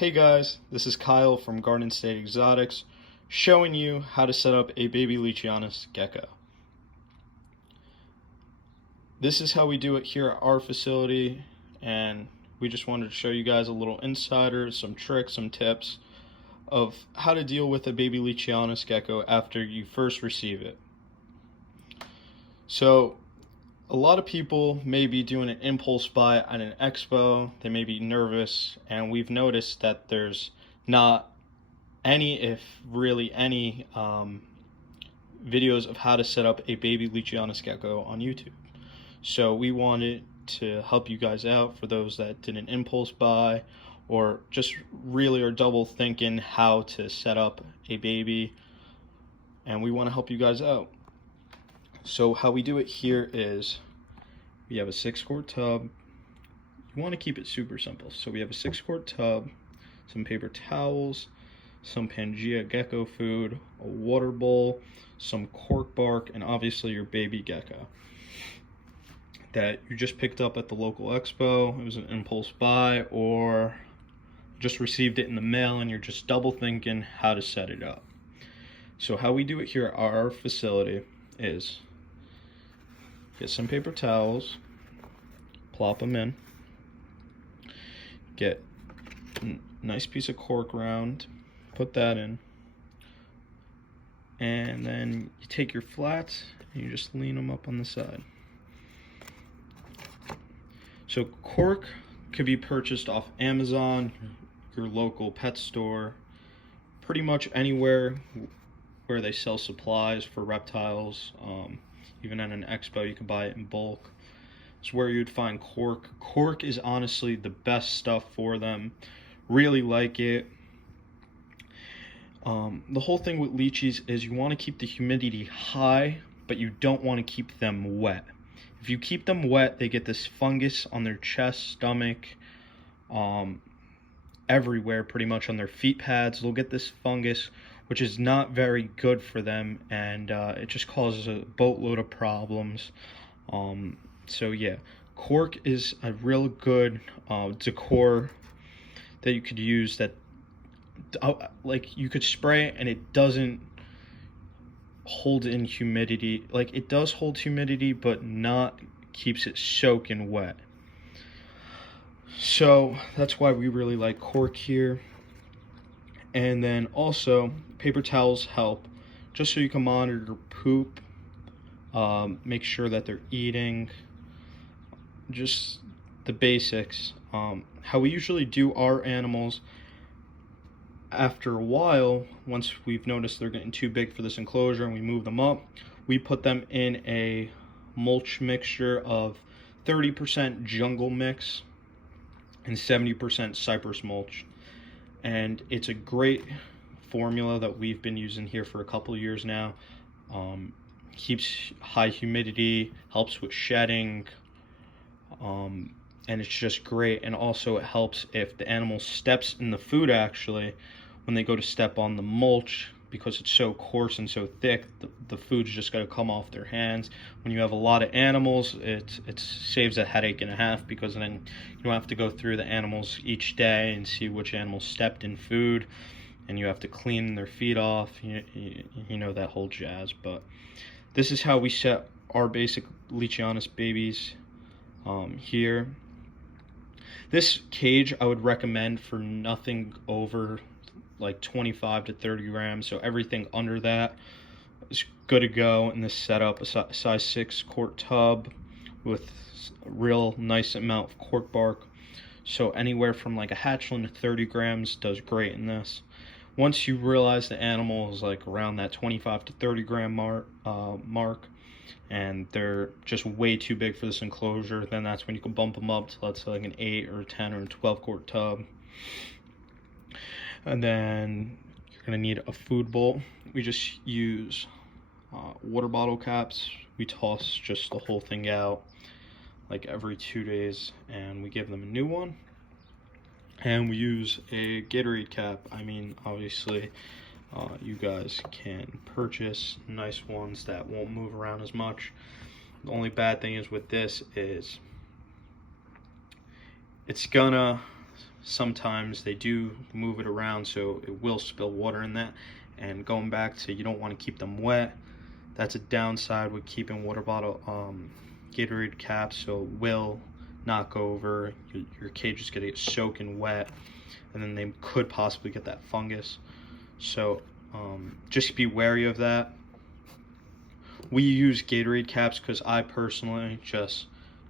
Hey guys, this is Kyle from Garden State Exotics showing you how to set up a baby Leachianus gecko. This is how we do it here at our facility, and we just wanted to show you guys a little insider, some tricks, some tips of how to deal with a baby Leachianus gecko after you first receive it. So a lot of people may be doing an impulse buy at an expo. They may be nervous, and we've noticed that there's not any, if really any, videos of how to set up a baby Leachianus gecko on YouTube. So we wanted to help you guys out, for those that did an impulse buy or just really are double thinking how to set up a baby, and we want to help you guys out. So how we do it here is we have a 6-quart tub. You want to keep it super simple. So we have a 6-quart tub, some paper towels, some Pangea gecko food, a water bowl, some cork bark, and obviously your baby gecko that you just picked up at the local expo. It was an impulse buy, or just received it in the mail and you're just double thinking how to set it up. So how we do it here at our facility is get some paper towels, plop them in, get a nice piece of cork round, put that in, and then you take your flats and you just lean them up on the side. So cork could be purchased off Amazon, your local pet store, pretty much anywhere where they sell supplies for reptiles. Even at an expo you can buy it in bulk. It's where you'd find cork. Cork is honestly the best stuff for them. Really like it. The whole thing with leechies is you want to keep the humidity high, but you don't want to keep them wet. If you keep them wet, they get this fungus on their chest, stomach, everywhere, pretty much on their feet pads. They'll get this fungus, which is not very good for them, and it just causes a boatload of problems. So yeah, cork is a real good decor that you could use, that like you could spray it and it doesn't hold in humidity. Like, it does hold humidity, but not keeps it soaking wet. So that's why we really like cork here. And then also paper towels help, just so you can monitor poop, make sure that they're eating, just the basics. How we usually do our animals, after a while, once we've noticed they're getting too big for this enclosure and we move them up, we put them in a mulch mixture of 30% jungle mix and 70% cypress mulch. And it's a great formula that we've been using here for a couple of years now. Keeps high humidity, helps with shedding, and it's just great. And also it helps if the animal steps in the food, actually, when they go to step on the mulch, because it's so coarse and so thick, the food's just going to come off their hands. When you have a lot of animals, it saves a headache and a half, because then you don't have to go through the animals each day and see which animal stepped in food, and you have to clean their feet off, you know, that whole jazz. But this is how we set our basic Leachianus babies here. This cage I would recommend for nothing over like 25 to 30 grams, so everything under that is good to go in this setup. A size 6-quart tub with a real nice amount of cork bark, so anywhere from like a hatchling to 30 grams does great in this. Once you realize the animal is like around that 25 to 30 gram mark, and they're just way too big for this enclosure, then that's when you can bump them up to, let's say, like an 8 or 10 or 12-quart tub. And then you're going to need a food bowl. We just use water bottle caps. We toss just the whole thing out like every 2 days, and we give them a new one. And we use a Gatorade cap. I mean, obviously, you guys can purchase nice ones that won't move around as much. The only bad thing is with this is it's gonna sometimes they do move it around, so it will spill water in that. And going back to, you don't want to keep them wet. That's a downside with keeping water bottle Gatorade caps, so it will knock over. Your cage is going to get soaking wet, and then they could possibly get that fungus. So just be wary of that. We use Gatorade caps because I personally just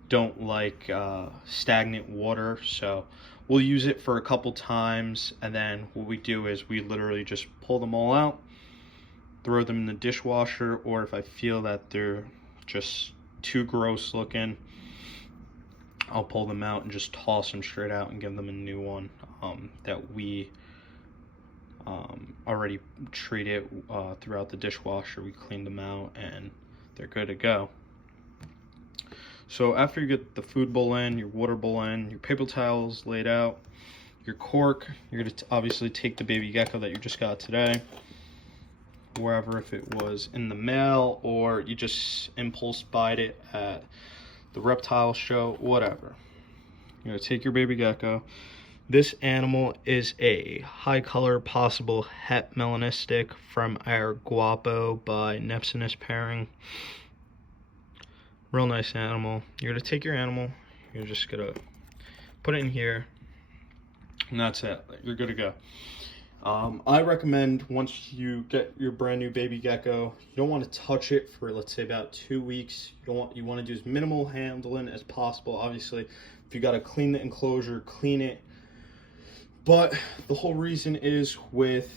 don't like stagnant water, so we'll use it for a couple times, and then what we do is we literally just pull them all out, throw them in the dishwasher, or if I feel that they're just too gross looking, I'll pull them out and just toss them straight out and give them a new one that we already treated throughout the dishwasher. We cleaned them out and they're good to go. So after you get the food bowl in, your water bowl in, your paper towels laid out, your cork, you're going to obviously take the baby gecko that you just got today, wherever, if it was in the mail or you just impulse buyed it at the reptile show, whatever. You're going to take your baby gecko. This animal is a high color possible het melanistic from our Guapo by Nepsinus pairing. Real nice animal. You're going to take your animal, you're just going to put it in here, and that's it. You're good to go. I recommend once you get your brand new baby gecko, you don't want to touch it for, let's say, about 2 weeks. You want to do as minimal handling as possible. Obviously, if you got to clean the enclosure, clean it. But the whole reason is with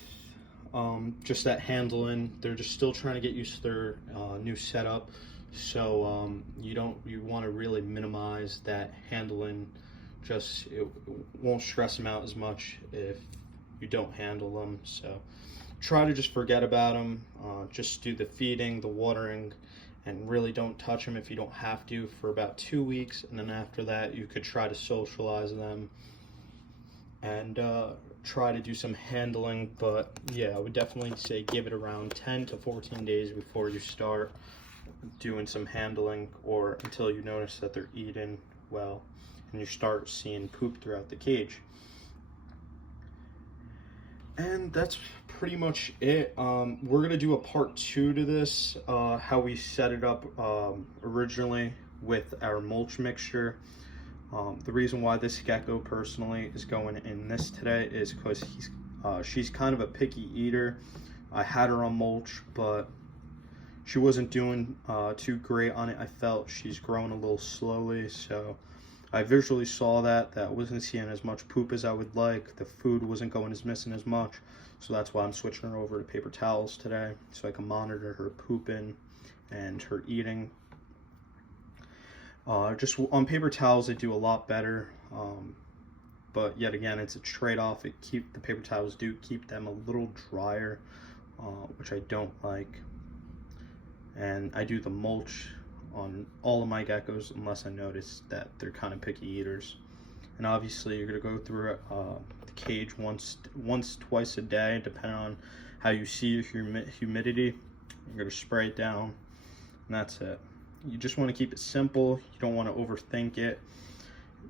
just that handling, they're just still trying to get used to their new setup. So you want to really minimize that handling. Just it won't stress them out as much if you don't handle them. So try to just forget about them. Just do the feeding, the watering, and really don't touch them if you don't have to for about 2 weeks. And then after that, you could try to socialize them and try to do some handling. But yeah, I would definitely say give it around 10 to 14 days before you start doing some handling, or until you notice that they're eating well and you start seeing poop throughout the cage. And that's pretty much it. We're gonna do a part 2 to this, how we set it up originally with our mulch mixture. The reason why this gecko personally is going in this today is because she's kind of a picky eater. I had her on mulch, but she wasn't doing too great on it. I felt she's growing a little slowly, so I visually saw that I wasn't seeing as much poop as I would like. The food wasn't going as missing as much, so that's why I'm switching her over to paper towels today, so I can monitor her pooping and her eating. Just on paper towels, they do a lot better, but yet again, it's a trade-off. The paper towels do keep them a little drier, which I don't like. And I do the mulch on all of my geckos unless I notice that they're kind of picky eaters. And obviously you're going to go through the cage once, twice a day, depending on how you see your humidity. You're going to spray it down, and that's it. You just want to keep it simple. You don't want to overthink it.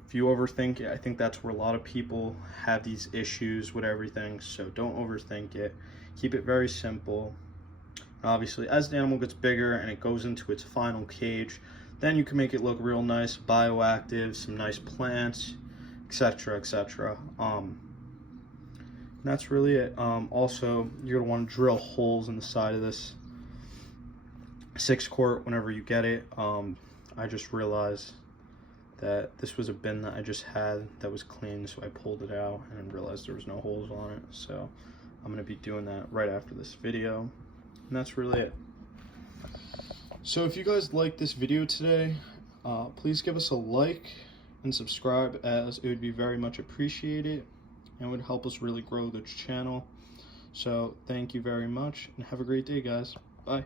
If you overthink it, I think that's where a lot of people have these issues with everything. So don't overthink it. Keep it very simple. Obviously, as the animal gets bigger and it goes into its final cage, then you can make it look real nice, bioactive, some nice plants, etc., etc. That's really it. Also, you're going to want to drill holes in the side of this 6-quart whenever you get it. I just realized that this was a bin that I just had that was clean, so I pulled it out and realized there was no holes on it. So I'm going to be doing that right after this video. And that's really it. So if you guys like this video today, please give us a like and subscribe, as it would be very much appreciated and would help us really grow this channel. So thank you very much and have a great day, guys. Bye.